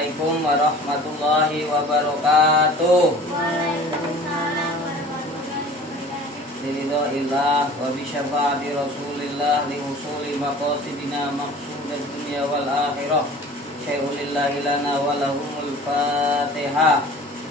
Assalamualaikum warahmatullahi wabarakatuh. Biridha'illah wa bisyafa'ati Rasulillah li husuli maqasidina maqsudad dunya wal akhirah. Syai'ulillahi lana wa lahumul Fatihah.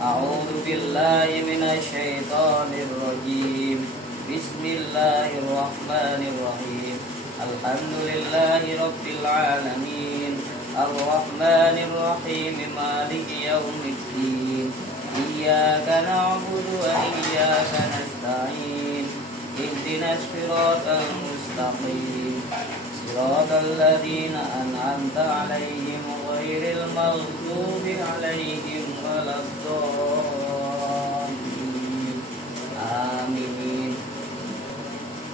A'udzu billahi minasy syaithanir rajim. Bismillahirrahmanirrahim. Alhamdulillahi rabbil alamin. Ar-Rahmanir Rahim. Maliki yaumiddin. Iyyaka na'budu wa iyyaka nasta'in. Ihdinas siratal mustaqim. Siratal ladzina an'amta 'alaihim ghairil maghdubi 'alaihim waladdallin. Amin.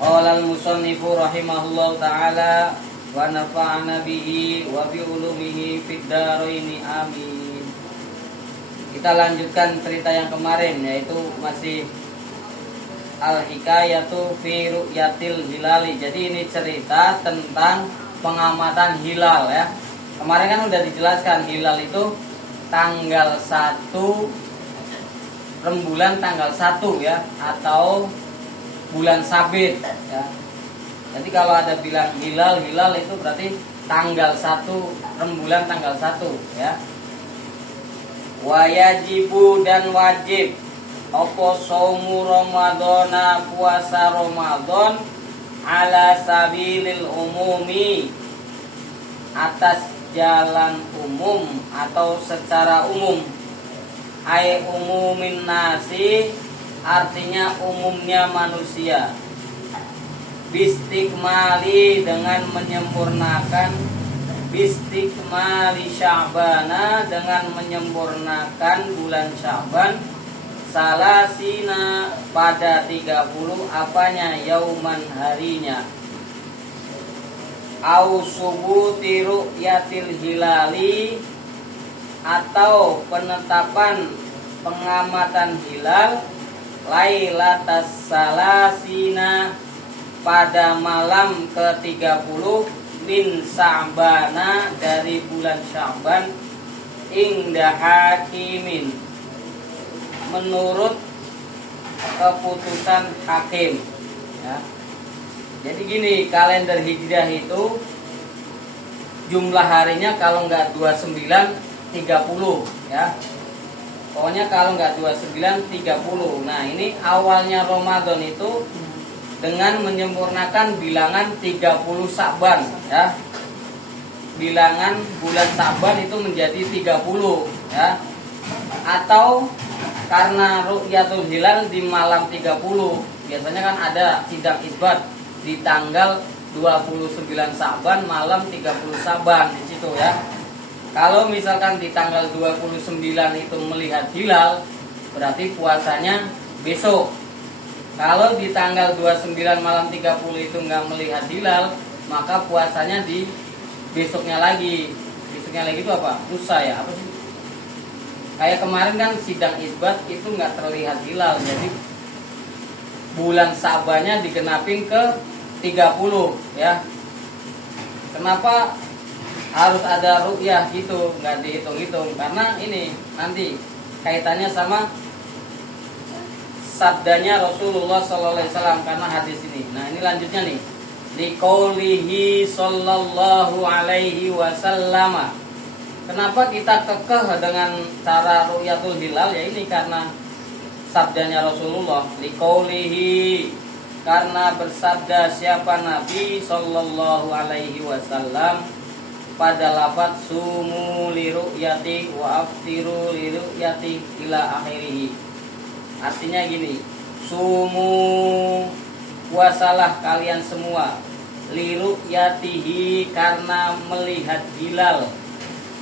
Qala al-musannifu rahimahullahu ta'ala wa nafa'ana bihi wa bi ulumihi fid dharain amin. Kita lanjutkan cerita yang kemarin, yaitu masih al-hikayatu fi ru'yatil hilali. Jadi ini cerita tentang pengamatan hilal ya. Kemarin kan udah dijelaskan hilal itu tanggal 1 rembulan tanggal 1 ya, atau bulan sabit ya. Jadi kalau ada bilang hilal itu berarti tanggal 1 rembulan tanggal 1 ya. Wajibu dan wajib opo saumu Ramadana, puasa Ramadan ala sabilil umumi, atas jalan umum atau secara umum. Ai umumin nasi, artinya umumnya manusia. Bistikmali, dengan menyempurnakan. Bistikmali Sya'bana, dengan menyempurnakan bulan Sya'ban. Salasina, pada 30 apanya, yauman, harinya. Au subuti ru'yatil hilali, atau penetapan pengamatan hilal. Lailatas salasina, pada malam ke-30 min Sya'bana, dari bulan Sya'ban. Ingda hakimin, menurut keputusan hakim ya. Jadi gini, kalender hijriah itu jumlah harinya kalau nggak 29 30 ya. Pokoknya kalau nggak 29 30. Nah, ini awalnya Ramadan itu dengan menyempurnakan bilangan 30 Sya'ban ya. Bilangan bulan Sya'ban itu menjadi 30 ya. Atau karena ru'yatul hilal di malam 30, biasanya kan ada sidang isbat di tanggal 29 Sya'ban malam 30 Sya'ban di situ ya. Kalau misalkan di tanggal 29 itu melihat hilal, berarti puasanya besok. Kalau di tanggal 29 malam 30 itu nggak melihat hilal, maka puasanya di besoknya lagi. Besoknya lagi itu apa? Lusa ya, apa sih? Kayak kemarin kan sidang isbat itu nggak terlihat hilal, jadi bulan Sya'bannya digenapin ke 30 ya. Kenapa harus ada ru'yah gitu, nggak dihitung-hitung? Karena ini nanti kaitannya sama sabdanya Rasulullah SAW, karena hadis ini. Nah, ini lanjutnya nih. Liqaulihi sallallahu alaihi wasallam. Kenapa kita kekeh dengan cara ru'yatul hilal? Ya ini karena sabdanya Rasulullah. Liqaulihi, karena bersabda siapa Nabi sallallahu alaihi wasallam pada lafaz sumu li ru'yati wa aftiru li ru'yati ila akhirih. Artinya gini, sumu, puasalah kalian semua, li ru'yatihi, karena melihat hilal,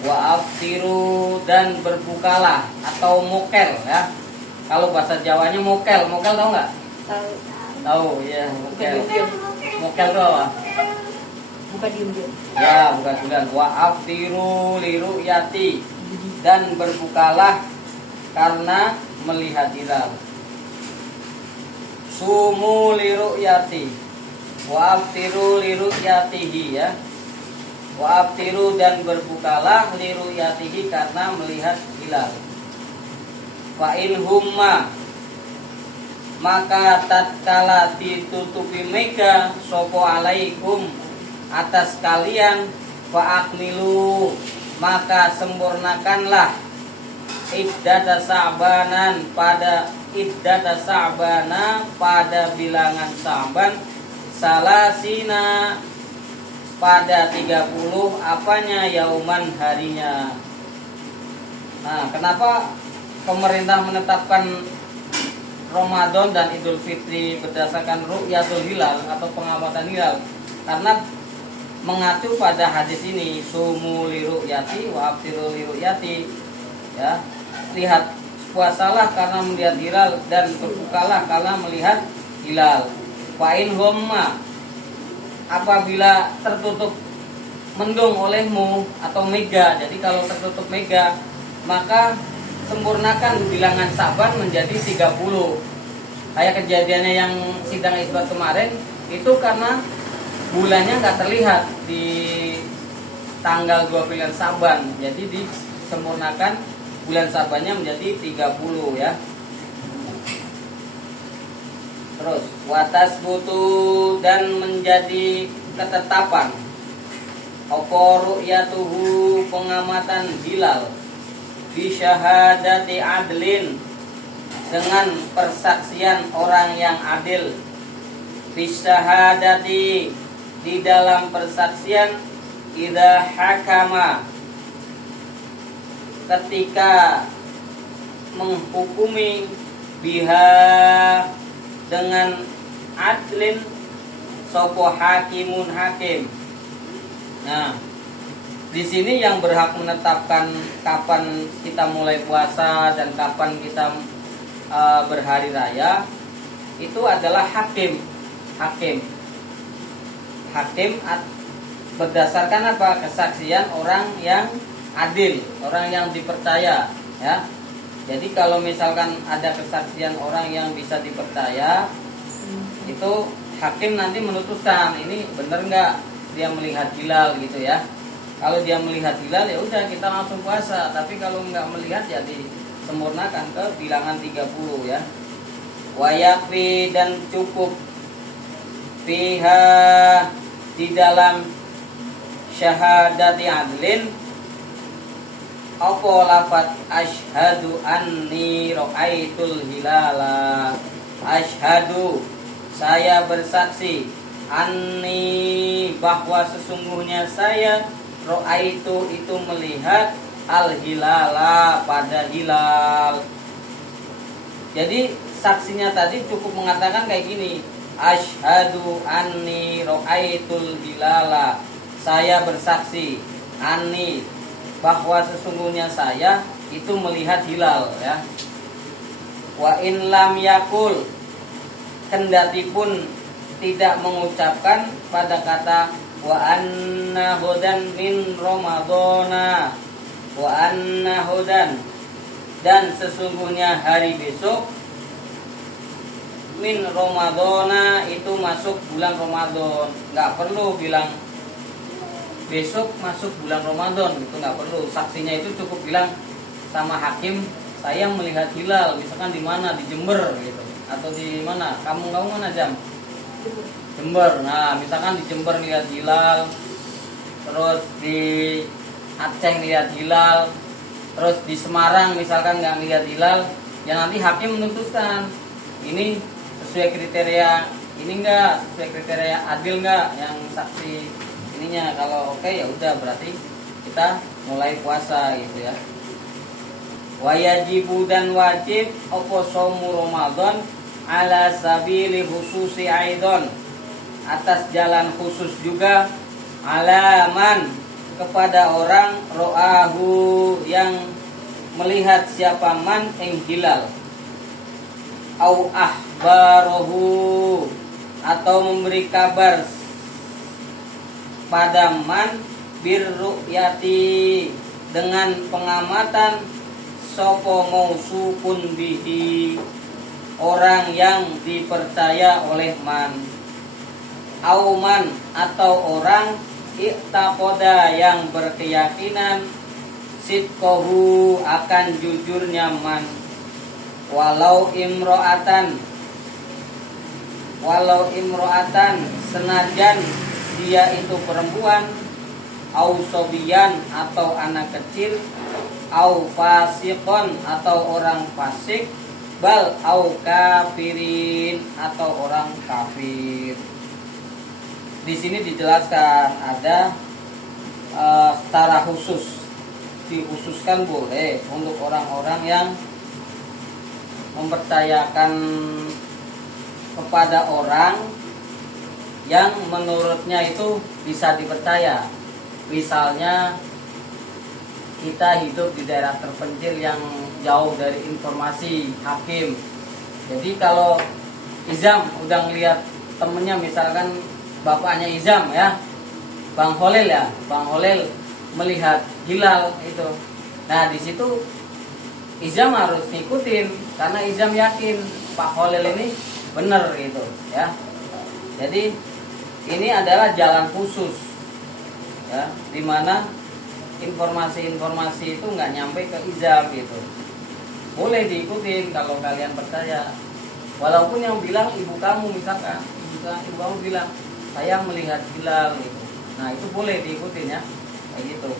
wa aftiru, dan berbukalah atau mokel ya. Kalau bahasa Jawanya mokel tahu nggak? Tahu ya, mokel. Mokel itu apa? Buka diem. Ya, bukan bulan. Wa aftiru li ru'yati, dan berbukalah karena melihat hilal. Sumu li ru'yati wa aftiru li ru'yatihi ya. Wa aftiru dan berbukalah liruyatihi karena melihat hilal. Fa in humma maka tatkala ditutupi mega sopo alaikum atas kalian fa akmilu maka sempurnakanlah iddata sa'banan pada bilangan Sa'ban salasina pada 30 apanya yauman harinya. Nah, kenapa pemerintah menetapkan Ramadan dan Idul Fitri berdasarkan ru'yatul hilal atau pengamatan hilal? Karena mengacu pada hadis ini, sumu li ru'yati wa aftiru li ru'yati, ya. Lihat, puasalah karena melihat hilal dan berbukalah karena melihat hilal. Fa in humma apabila tertutup mendung olehmu atau mega, jadi kalau tertutup mega maka sempurnakan bilangan Sa'ban menjadi 30. Kayak kejadiannya yang sidang isbat kemarin itu karena bulannya nggak terlihat di tanggal 29 Sa'ban, jadi disempurnakan bulan Sa'bannya menjadi 30 ya. Terus watas butuh dan menjadi ketetapan opo ru'yatuhu pengamatan hilal bi syahadati adlin dengan persaksian orang yang adil, bi syahadati di dalam persaksian idza hakama ketika menghukumi biha dengan adlin sopo hakimun hakim. Nah, di sini yang berhak menetapkan kapan kita mulai puasa dan kapan kita berhari raya itu adalah hakim. Hakim berdasarkan apa? Kesaksian orang yang adil, orang yang dipercaya, ya. Jadi kalau misalkan ada kesaksian orang yang bisa dipercaya, itu hakim nanti memutuskan ini benar nggak dia melihat hilal gitu ya. Kalau dia melihat hilal ya udah kita langsung puasa. Tapi kalau nggak melihat ya disempurnakan ke bilangan 30 ya. Wayakfi dan cukup fiha di dalam syahadati adlin apa lafaz asyhadu anni ra'aitul hilala. Asyhadu saya bersaksi, anni bahwa sesungguhnya saya ra'aitu itu melihat al hilala pada hilal. Jadi saksinya tadi cukup mengatakan kayak gini, asyhadu anni ra'aitul hilala. Saya bersaksi anni bahwa sesungguhnya saya itu melihat hilal ya. Wa in lam yakul kendati pun tidak mengucapkan pada kata wa anna hudan min ramadhana, wa anna hudan dan sesungguhnya hari besok min ramadhana itu masuk bulan Ramadan. Nggak perlu bilang besok masuk bulan Ramadan gitu, nggak perlu. Saksinya itu cukup bilang sama hakim saya melihat hilal, misalkan di mana, di Jember gitu, atau di mana, kamu mana Jam? Jember. Nah misalkan di Jember lihat hilal, terus di Aceh lihat hilal, terus di Semarang misalkan nggak lihat hilal, ya nanti hakim memutuskan ini sesuai kriteria ini enggak, sesuai kriteria adil enggak yang saksi ininya. Kalau oke ya udah berarti kita mulai puasa gitu ya. Wajibu dan wajib opo somu Ramadan ala sabili khususi aidon atas jalan khusus juga alaman kepada orang ro'ahu yang melihat siapa man ing hilal au ahbarohu atau memberi kabar pada man birru'yati dengan pengamatan sopo mausukun bihi orang yang dipercaya oleh man auman atau orang iktaqoda yang berkeyakinan sidqohu akan jujurnya man walau imro'atan senajan dia itu perempuan au sobiyan atau anak kecil au fasikon atau orang fasik bal au kafirin atau orang kafir. Di sini dijelaskan ada secara khusus, dikhususkan boleh untuk orang-orang yang mempercayakan kepada orang yang menurutnya itu bisa dipercaya. Misalnya kita hidup di daerah terpencil yang jauh dari informasi hakim. Jadi kalau Izam udah ngeliat temennya, misalkan bapaknya Izam ya, Bang Holil ya, Bang Holil melihat hilal itu. Nah di situ Izam harus ngikutin karena Izam yakin Pak Holil ini benar gitu ya. Jadi ini adalah jalan khusus ya, dimana informasi-informasi itu nggak nyampe ke Izam gitu. Boleh diikutin kalau kalian percaya. Walaupun yang bilang ibu kamu, misalkan ibu kamu bilang saya melihat hilal gitu. Nah itu boleh diikutin ya, kayak gitu.